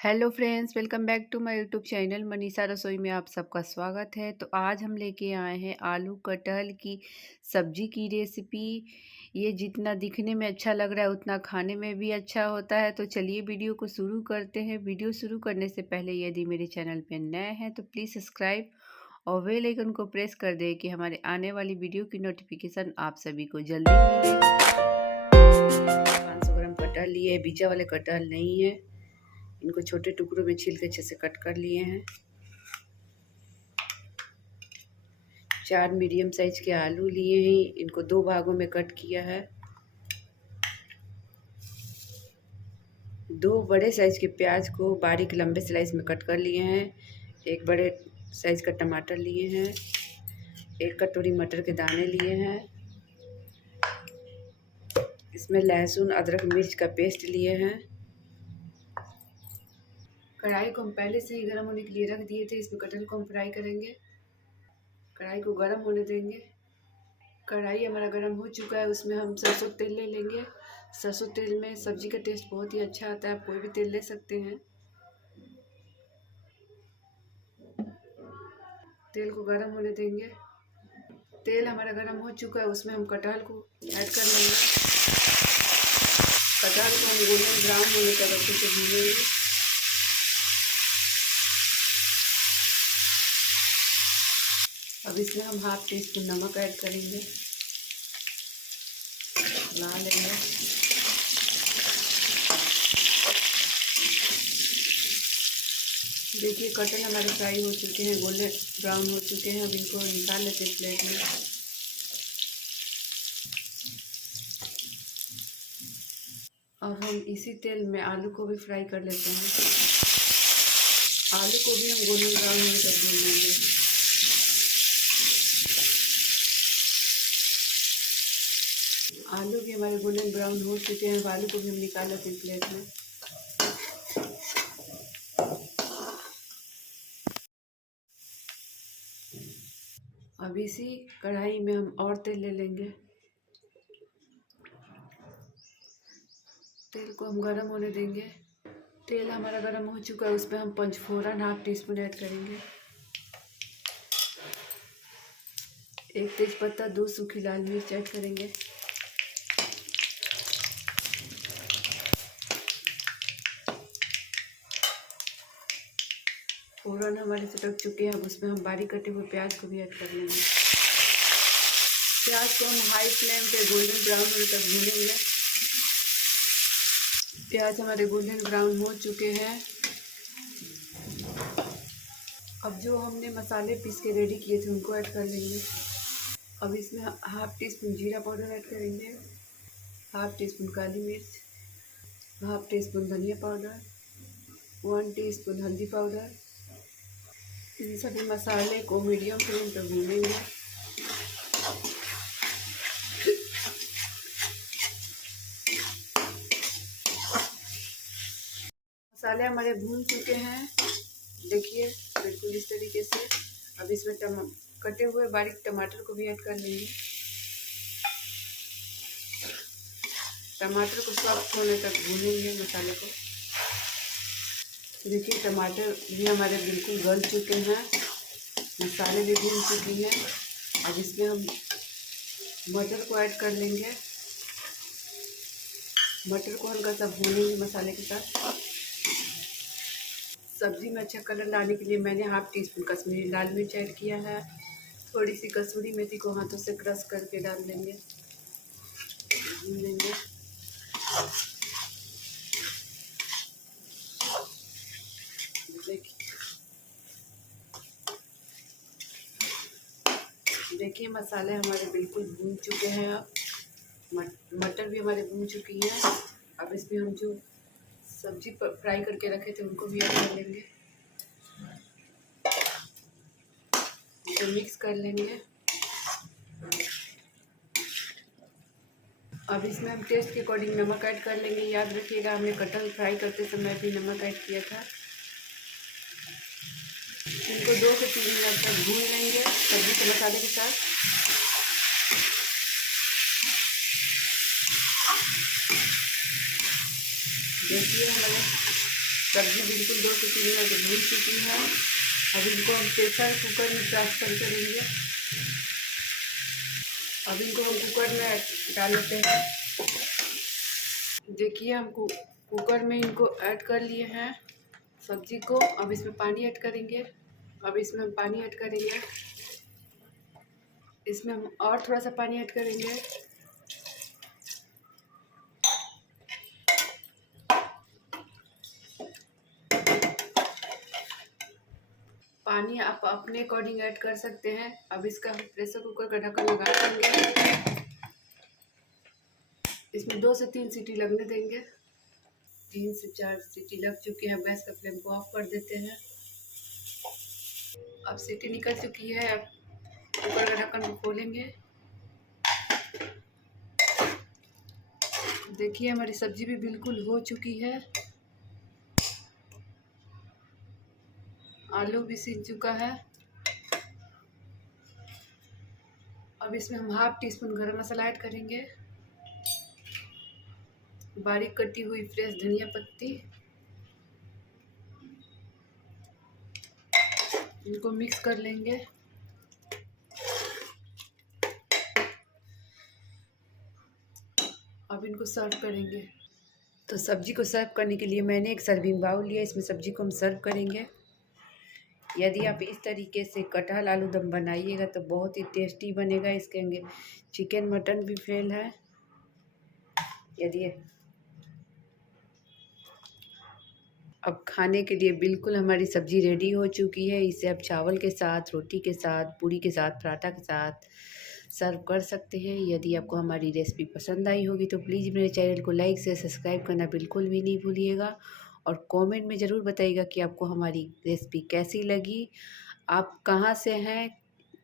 Hello friends, welcome back to my YouTube channel Manisha Rasoi में आप सबका स्वागत है। तो आज हम लेके आए हैं आलू कटहल की सब्जी की रेसिपी। ये जितना दिखने में अच्छा लग रहा है उतना खाने में भी अच्छा होता है। तो चलिए वीडियो को शुरू करते हैं। वीडियो शुरू करने से पहले यदि मेरे चैनल पर नए हैं तो प्लीज़ सब्सक्राइब और बेल आइकन को प्रेस कर दें कि हमारे आने वाली वीडियो की नोटिफिकेशन आप सभी को जल्दी मिले। 500 ग्राम कटहल लिए, बीजा वाले कटहल नहीं है। इनको छोटे टुकड़ों में छील के अच्छे से कट कर लिए हैं। 4 मीडियम साइज के आलू लिए हैं, इनको 2 भागों में कट किया है। 2 बड़े साइज के प्याज को बारीक लंबे स्लाइस में कट कर लिए हैं। एक बड़े साइज का टमाटर लिए हैं। 1 कटोरी मटर के दाने लिए हैं। इसमें लहसुन अदरक मिर्च का पेस्ट लिए हैं। कढ़ाई को हम पहले से ही गर्म होने के लिए रख दिए थे। इसमें कटहल को हम फ्राई करेंगे। कढ़ाई को गर्म होने देंगे। कढ़ाई हमारा गर्म हो चुका है, उसमें हम सरसों तेल ले लेंगे। सरसों तेल में सब्जी का टेस्ट बहुत ही अच्छा आता है, आप कोई भी तेल ले सकते हैं। तेल को गर्म होने देंगे। तेल हमारा गर्म हो चुका है, उसमें हम कटहल को ऐड कर लेंगे। कटहल को हम गोल्डन ब्राउन होने तक अच्छे से भूनेंगे। अब इसमें हम ½ टीस्पून नमक ऐड करेंगे, मिला लेंगे। देखिए कटहल हमारे फ्राई हो चुके हैं, गोल्डन ब्राउन हो चुके हैं। अब इनको निकाल लेते हैं प्लेट में। अब हम इसी तेल में आलू को भी फ्राई कर लेते हैं। आलू को भी हम गोल्डन ब्राउन होने तक भून लेंगे। आलू भी हमारे गोल्डन ब्राउन हो चुके हैं। अब आलू को भी हम निकाल लेते हैं प्लेट में। अब इसी कढ़ाई में हम और तेल ले लेंगे। तेल को हम गरम होने देंगे। तेल हमारा गरम हो चुका है, उसमें हम पंचफोरन ½ टीस्पून ऐड करेंगे। 1 तेजपत्ता, 2 सूखी लाल मिर्च ऐड करेंगे। फोरन हमारे चटक चुके हैं। अब उसमें हम बारीक कटे हुए प्याज को भी ऐड कर लेंगे। प्याज को हम हाई फ्लेम पे गोल्डन ब्राउन होने तक भूनेंगे। प्याज हमारे गोल्डन ब्राउन हो चुके हैं। अब जो हमने मसाले पीस के रेडी किए थे उनको ऐड कर लेंगे। अब इसमें ½ टीस्पून जीरा पाउडर ऐड करेंगे, ½ टीस्पून काली मिर्च, ½ टीस्पून धनिया पाउडर, 1 टीस्पून हल्दी पाउडर। इन सभी मसाले को मीडियम फ्लेम पर भूनेंगे। मसाले हमारे भून चुके हैं, देखिए बिल्कुल इस तरीके से। अब इसमें कटे हुए बारीक टमाटर को भी ऐड कर लेंगे। टमाटर को सॉफ्ट होने तक भूनेंगे मसाले को। देखिए टमाटर भी हमारे बिल्कुल गल चुके हैं, मसाले भी भून चुकी हैं। अब इसमें हम मटर को ऐड कर लेंगे। मटर को हल्का सा भूनेंगे मसाले के साथ। सब्जी में अच्छा कलर लाने के लिए मैंने ½ टीस्पून कश्मीरी लाल मिर्च ऐड किया है। थोड़ी सी कसूरी मेथी को हाथों से क्रश करके डाल देंगे, भून लेंगे। देखिए मसाले हमारे बिल्कुल भून चुके हैं। मटर भी हमारे भून चुकी है। अब इसमें हम जो सब्जी फ्राई करके रखे थे उनको भी ऐड कर लेंगे, इसे मिक्स कर लेंगे। अब इसमें हम टेस्ट के अकॉर्डिंग नमक ऐड कर लेंगे। याद रखिएगा हमने कटहल फ्राई करते समय भी नमक ऐड किया था। इनको 2 से 3 मिनट तक भून लेंगे सब्जी के मसाले के साथ। देखिए हमारे सब्जी बिल्कुल 2 सीटी में भून चुकी है। अब इनको हम प्रेशर कुकर में ट्रांसफ़र करेंगे। अब इनको हम कुकर में डाल लेते हैं। देखिए हम कुकर में इनको ऐड कर लिए हैं सब्जी को। अब इसमें पानी ऐड करेंगे। अब इसमें हम पानी ऐड करेंगे। इसमें हम और थोड़ा सा पानी ऐड करेंगे। पानी आप अपने अकॉर्डिंग ऐड कर सकते हैं। अब इसका हम प्रेशर कुकर का ढक्कन लगा देंगे। इसमें 2 से 3 सीटी लगने देंगे। 3 से 4 सीटी लग चुकी है। गैस का फ्लेम को ऑफ कर देते हैं। अब सीटी निकल चुकी है। अब कुकर का ढक्कन को खोलेंगे। देखिए हमारी सब्जी भी बिल्कुल हो चुकी है। आलू भी सीज चुका है। अब इसमें हम ½ टीस्पून गरम मसाला ऐड करेंगे। बारीक कटी हुई फ्रेश धनिया पत्ती। इनको मिक्स कर लेंगे। अब इनको सर्व करेंगे। तो सब्जी को सर्व करने के लिए मैंने एक सर्विंग बाउल लिया। इसमें सब्जी को हम सर्व करेंगे। यदि आप इस तरीके से कटहल आलू दम बनाइएगा तो बहुत ही टेस्टी बनेगा। इसके अंगे चिकन मटन भी फेल है। यदि अब खाने के लिए बिल्कुल हमारी सब्ज़ी रेडी हो चुकी है। इसे आप चावल के साथ, रोटी के साथ, पूरी के साथ, पराठा के साथ सर्व कर सकते हैं। यदि आपको हमारी रेसिपी पसंद आई होगी तो प्लीज़ मेरे चैनल को लाइक से सब्सक्राइब करना बिल्कुल भी नहीं भूलिएगा। और कमेंट में ज़रूर बताइएगा कि आपको हमारी रेसिपी कैसी लगी। आप कहाँ से हैं,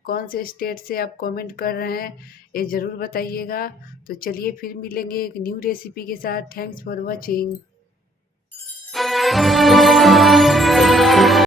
कौन से स्टेट से आप कमेंट कर रहे हैं, ये ज़रूर बताइएगा। तो चलिए फिर मिलेंगे एक न्यू रेसिपी के साथ। Thanks for watching.